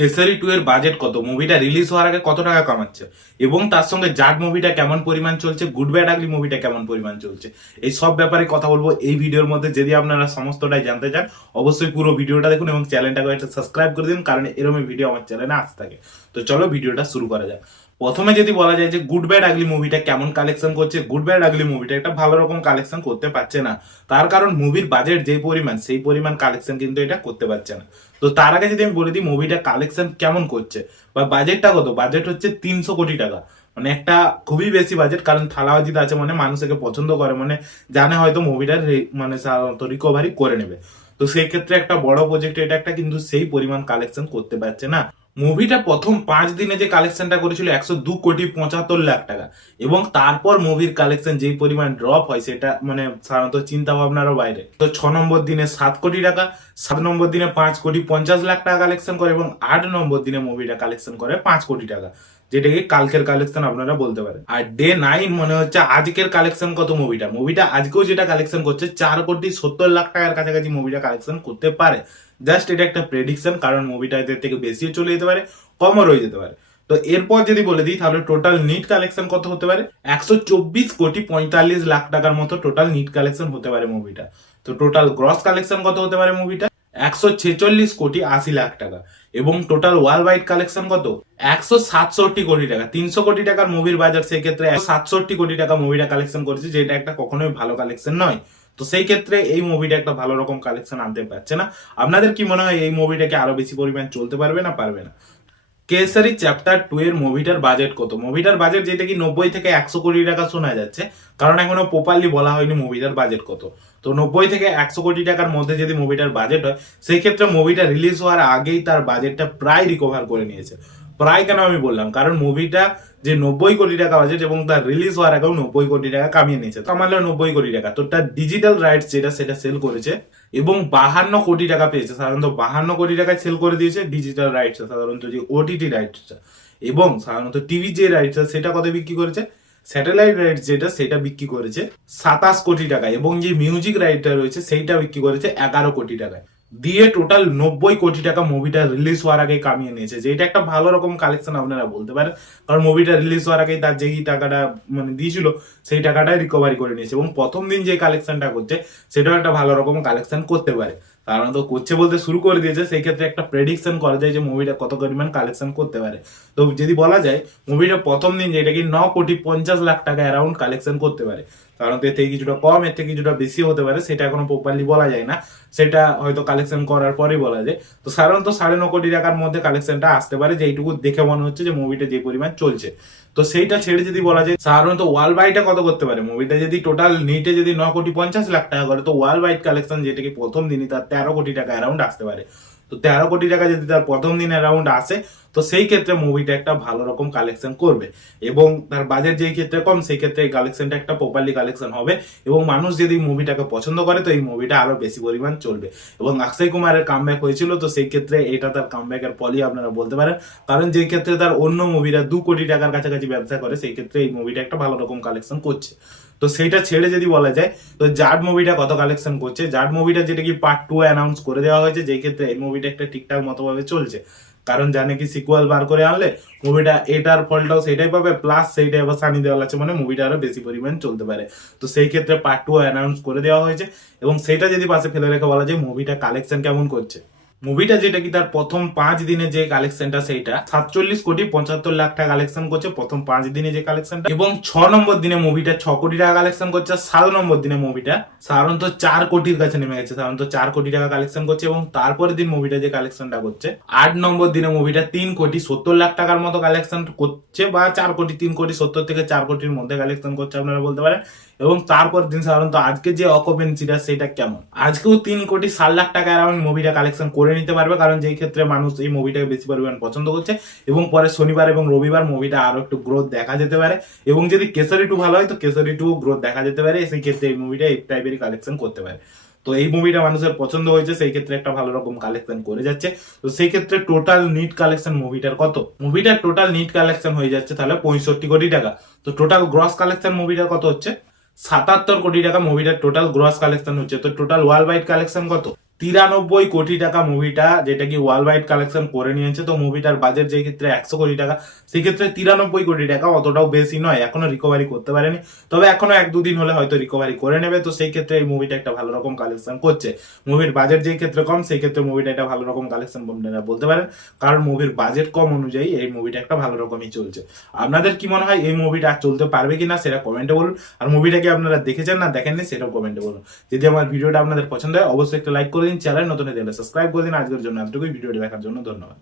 কেসারি 2 এর বাজেট কত, মুভিটা রিলিজ হওয়ার আগে কত টাকা কামাচ্ছে, এবং তার সঙ্গে জাট মুভিটা কেমন পরিমাণ চলছে, গুড ব্যাড আগলি মুভিটা কেমন পরিমাণ চলছে, এই সব ব্যাপারে কথা বলবো এই ভিডিওর মধ্যে। যদি আপনারা সমস্তটাই জানতে চান অবশ্যই পুরো ভিডিওটা দেখুন এবং চ্যানেলটাকে একটা সাবস্ক্রাইব করে দিন, কারণ এরকম ভিডিও আমার চ্যানেলে আসতে থাকে। তো চলো ভিডিওটা শুরু করা যাক। প্রথমে যদি বলা যায় যে গুড ব্যাড আগলি মুভিটা কেমন কালেকশন করছে, গুড ব্যাড আগলি মুভিটা একটা ভালো রকম কালেকশন করতে পারছে না। তার কারণ মুভির বাজেট যে পরিমাণ, সেই পরিমাণ কালেকশন কিন্তু এটা করতে পারছে না। তো তার আগে যদি আমি বলে দিই মুভিটা কালেকশন কেমন করছে বা বাজেটটা কত, বাজেট হচ্ছে 300 কোটি টাকা। মানে একটা খুবই বেশি বাজেট, কারণ থালাবাজিতে আছে মানে মানুষকে পছন্দ করে, মানে জানে হয়তো মুভিটা মানে রিকভারি করে নেবে। তো সেই ক্ষেত্রে একটা বড় প্রজেক্ট এটা একটা, কিন্তু সেই পরিমাণ কালেকশন করতে পারছে না। মুভিটা প্রথম 5 দিনে যে কালেকশনটা করেছিল 102,75,00,000 টাকা, এবং তারপর মুভির কালেকশন যেই পরিমাণ ড্রপ হয় সেটা মানে সাধারণত চিন্তা ভাবনারও বাইরে। তো 6 নম্বর দিনে 7 কোটি টাকা, 7 নম্বর দিনে 5,50,00,000 টাকা কালেকশন করে, এবং 8 নম্বর দিনে মুভিটা কালেকশন করে 5 কোটি টাকা, যেটাকে কালকের কালেকশন আপনারা বলতে পারেন। আর ডে 9 মনে হচ্ছে আজকের কালেকশন কত, মুভিটা আজকেও যেটা কালেকশন করছে 4,70,00,000 টাকার কাছাকাছি মুভিটা কালেকশন করতে পারে। জাস্ট এটা একটা প্রেডিকশন, কারণ মুভিটা এদের থেকে বেশিও চলে যেতে পারে, কমও রয়ে যেতে পারে। তো এরপর যদি বলে দিই তাহলে টোটাল নিট কালেকশন কত হতে পারে, 124,45,00,000 টাকার মতো টোটাল নিট কালেকশন হতে পারে মুভিটা। তো টোটাল গ্রস কালেকশন কত হতে পারে মুভিটা, 146,80,00,000 টাকা, এবং টোটাল ওয়ার্ল্ড ওয়াইড কালেকশন কত, 167 কোটি টাকা। 300 কোটি টাকার মুভির বাজার, সেই ক্ষেত্রে 167 কোটি টাকা মুভিটা কালেকশন করেছে, যেটা একটা কখনোই ভালো কালেকশন নয়। তো সেই ক্ষেত্রে এই মুভিটা একটা ভালো রকম কালেকশন আনতে পারছে না। আপনাদের কি মনে হয় এই মুভিটাকে আরো বেশি পরিমাণ চলতে পারবে না পারবে না? কেসারি চ্যাপ্টার 2 এর মুভিটার বাজেট কত, মুভিটার বাজেট যেটা কি 90 থেকে 100 কোটি টাকা শোনা যাচ্ছে, কারণ এখনো প্রপারলি বলা হয়নি মুভিটার বাজেট কত। তো 90 থেকে 100 কোটি টাকার মধ্যে যদি মুভিটার বাজেট হয়, সেই ক্ষেত্রে মুভিটা রিলিজ হওয়ার আগেই তার বাজেটটা প্রায় রিকভার করে নিয়েছে। প্রায় কেন আমি বললাম, কারণ মুভিটা যে 90 কোটি টাকা বাজেট এবং তার রিলিজ হওয়ার আগেও 90 কোটি টাকা কামিয়ে নিয়েছে, কামালো 90 কোটি টাকা। তো তার ডিজিটাল রাইটস যেটা সেটা সেল করেছে এবং 52 কোটি টাকা পেয়েছে। সাধারণত 52 কোটি টাকায় সেল করে দিয়েছে ডিজিটাল রাইটস, সাধারণত যে ওটিটি রাইটসটা, এবং সাধারণত টিভি যে রাইটস সেটা কত বিক্রি করেছে, স্যাটেলাইট রাইটস যেটা সেটা বিক্রি করেছে 27 কোটি টাকা, এবং যে মিউজিক রাইটটা রয়েছে সেইটা বিক্রি করেছে 11 কোটি টাকায়। দিয়ে টোটাল 90 কোটি টাকা মুভিটা রিলিজ হওয়ার আগে কামিয়ে নিয়েছে, যেটা একটা ভালো রকম কালেকশন আপনারা বলতে পারেন, কারণ মুভিটা রিলিজ হওয়ার আগে তার যেই টাকাটা মানে দিয়েছিল সেই টাকাটাই রিকভারি করে নিয়েছে, এবং প্রথম দিন যে কালেকশনটা করছে সেটাও একটা ভালো রকম কালেকশন করতে পারে। কারণ তো করছে বলতে শুরু করে দিয়েছে, সেই ক্ষেত্রে একটা প্রেডিকশন করা যায় যে মুভিটা কত পরিমাণ কালেকশন করতে পারে। তো যদি বলা যায় মুভিটা প্রথম দিন যেটা কি 9,50,00,000 টাকা অ্যারাউন্ড কালেকশন করতে পারে, কারণ এর থেকে কিছুটা কম এর থেকে কিছুটা বেশি হতে পারে, সেটা এখনো প্রপারলি বলা যায় না, সেটা হয়তো কালেকশন করার পরেই বলা যায়। তো সাধারণত 9.5 কোটি টাকার মধ্যে কালেকশনটা আসতে পারে, যেইটুকু দেখে মনে হচ্ছে যে মুভিটা যে পরিমাণ চলছে। তো সেইটা ছেড়ে যদি বলা যায় সাধারণত ওয়ার্ল্ড ওয়াইডটা কত করতে পারে, মুভিটা যদি টোটাল নিটে যদি 9,50,00,000 টাকা করে, তো ওয়ার্ল্ড ওয়াইড কালেকশন যেটা কি প্রথম দিনই তার 13 কোটি টাকা অ্যারাউন্ড আসতে পারে। তো 13 কোটি টাকা যদি তার প্রথম দিন অ্যারাউন্ড আসে, তো সেই ক্ষেত্রে মুভিটা একটা ভালো রকম কালেকশন করবে, এবং তার বাজেট যেই ক্ষেত্রে কম সেই ক্ষেত্রে এই কালেকশনটা একটা প্রপারলি কালেকশন হবে, এবং মানুষ যদি মুভিটাকে পছন্দ করে তো এই মুভিটা আরো বেশি পরিমাণ চলবে। এবং অক্ষয় কুমারের কামব্যাক হয়েছিল, তো সেই ক্ষেত্রে এটা তার কামব্যাকের ফলই আপনারা বলতে পারেন, কারণ যে ক্ষেত্রে তার অন্য মুভিরা 2 কোটি টাকার কাছাকাছি ব্যবসা করে, সেই ক্ষেত্রে এই মুভিটা একটা ভালো রকম কালেকশন করছে। তো সেইটা ছেড়ে যদি বলা যায় তো জাট মুভিটা কত কালেকশন করছে, জাট মুভিটা যেটা কি পার্ট 2 অ্যানাউন্স করে দেওয়া হয়েছে, যেই ক্ষেত্রে এই মুভিটা একটা ঠিকঠাক মতো ভাবে চলছে, কারণ জানে কি সিকুয়াল বার করে আনলে মুভিটা এটার ফলটাও সেটাই পাবে, প্লাস সেইটাই আবার সানি দেওয়া আছে, মানে মুভিটা আরো বেশি পরিমাণ চলতে পারে। তো সেই ক্ষেত্রে পার্ট 2 অ্যানাউন্স করে দেওয়া হয়েছে, এবং সেটা যদি পাশে ফেলে রেখে বলা যায় মুভিটা কালেকশন কেমন করছে, মুভিটা যেটা কি তার প্রথম 5 দিনে যে কালেকশনটা সেইটা 47,75,00,000 টাকা কালেকশন করছে প্রথম 5 দিনে যে কালেকশনটা, এবং 6 নম্বর দিনে মুভিটা 6 কোটি টাকা কালেকশন করছে। 7 নম্বর দিনে মুভিটা সাধারণত 4 কোটির কাছে নেমে গেছে, সাধারণত 4 কোটি টাকা কালেকশন করছে, এবং তারপরের দিন মুভিটা যে কালেকশনটা করছে 8 নম্বর দিনে মুভিটা 3,70,00,000 টাকার মতো কালেকশন করছে, বা 4 কোটি 3,70,00,000 থেকে 4 কোটির মধ্যে কালেকশন করছে আপনারা বলতে পারেন। এবং তারপর দিন সাধারণত আজকে যে অকুপেন্সিটা সেটা কেমন, আজকেও 3,60,00,000 টাকা অ্যারাউন্ড মুভিটা কালেকশন করে নিতে পারবে, কারণ যেই ক্ষেত্রে মানুষ এই মুভিটাকে বেশি পরিমাণ পছন্দ করছে, এবং পরে শনিবার এবং রবিবার মুভিটা আরো একটু গ্রোথ দেখা যেতে পারে, এবং যদি কেসারি 2 ভালো হয় তো কেসারি 2 গ্রোথ দেখা যেতে পারে, সেই ক্ষেত্রে এই মুভিটা এই টাইপেরই কালেকশন করতে পারে। তো এই মুভিটা মানুষের পছন্দ হয়েছে, সেই ক্ষেত্রে একটা ভালো রকম কালেকশন করে যাচ্ছে। তো সেই ক্ষেত্রে টোটাল নিট কালেকশন মুভিটার কত, মুভিটার টোটাল নিট কালেকশন হয়ে যাচ্ছে তাহলে 65 কোটি টাকা। তো টোটাল গ্রস কালেকশন মুভিটার কত হচ্ছে 77 কোটি টাকা, মুভিটার টোটাল গ্রস কালেকশন হচ্ছে। তো টোটাল ওয়ার্ল্ড ওয়াইড কালেকশন কত 93 কোটি টাকা মুভিটা, যেটা কি ওয়ার্ল্ড ওয়াইড কালেকশন করে নিয়েছে। তো মুভিটার বাজেট যে ক্ষেত্রে 100 কোটি টাকা, সেক্ষেত্রে 93 কোটি টাকা অতটাও বেশি নয়, এখনো রিকভারি করতে পারেনি। তবে এখনো 1-2 দিন হলে হয়তো রিকভারি করে নেবে। তো সেই ক্ষেত্রে এই মুভিটা একটা ভালো রকম কালেকশন করছে। মুভির বাজেট যেই ক্ষেত্রে কম, সেই ক্ষেত্রে মুভিটা একটা ভালো রকম কালেকশন বলতে পারেন, কারণ মুভির বাজেট কম অনুযায়ী এই মুভিটা একটা ভালো রকমই চলছে। আপনাদের কি মনে হয় এই মুভিটা চলতে পারবে কিনা সেটা কমেন্টে বলুন। আর মুভিটাকে আপনারা দেখেছেন না দেখেননি সেটাও কমেন্টে বলুন। যদি আমার ভিডিওটা আপনাদের পছন্দ হয় অবশ্যই একটা লাইক করে দিন, চ্যানেল নতুন হলে সাবস্ক্রাইব করে দিন। আজকের জন্য এতটুকুই, ভিডিওটি দেখার জন্য ধন্যবাদ।